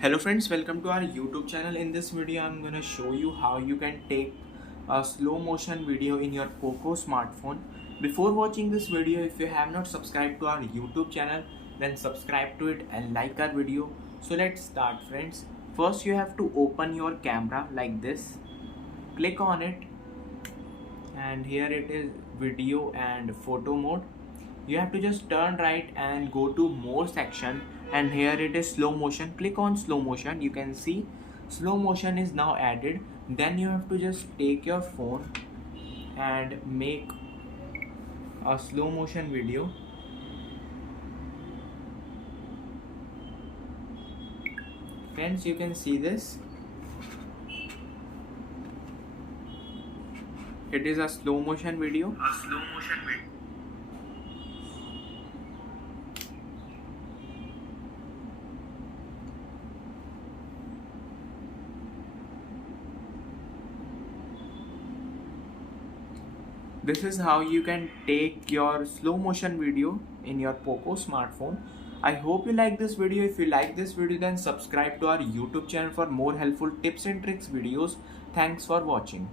Hello friends, welcome to our YouTube channel. In this video I'm gonna show you how you can take a slow motion video in your Poco smartphone. Before watching this video, if you have not subscribed to our YouTube channel, then subscribe to it and like our video. So let's start friends. First you have to open your camera like this, click on it, and here it is video and photo mode. You have to just turn right and go to more section, and here it is slow motion. Click on slow motion. You can see slow motion is now added. Then you have to just take your phone and make a slow motion video. Friends, you can see this. It is a slow motion video. This is how you can take your slow motion video in your Poco smartphone. I hope you like this video. If you like this video, then subscribe to our YouTube channel for more helpful tips and tricks videos. Thanks for watching.